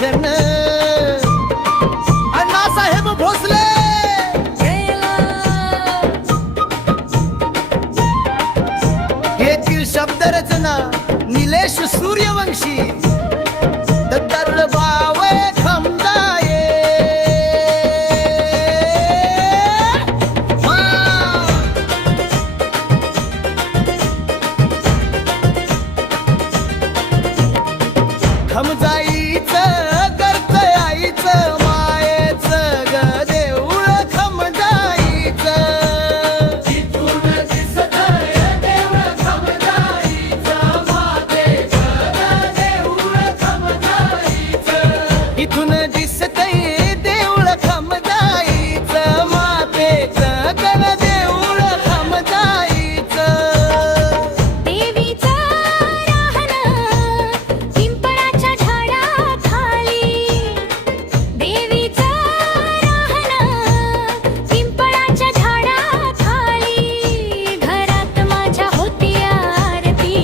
फिरणं. अण्णासाहेब भोसले येथील शब्द रचना निलेश सूर्यवंशी. दत्तात्रय बावे खमदाये खमजाईचं करतय आईचं मायेचं ग देऊळ खमजाईचं. इथून दिसतंय देऊळ खमजाईचं मातेचं ग देऊळ खमजाईचं. इथून दिसतंय देऊळ खमजाईचं मातेचं ग देऊळ खमजाईचं. देवीचं राहणं पिंपळाच्या झाडाखाली. देवीचं राहणं पिंपळाच्या झाडाखाली. घरात माझ्या होती आरती.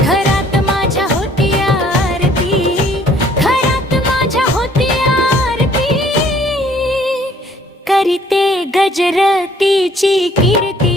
घरात माझ्या होती आरती. घरात माझ्या होती आरती. करीते गजरतीची कीर्ती.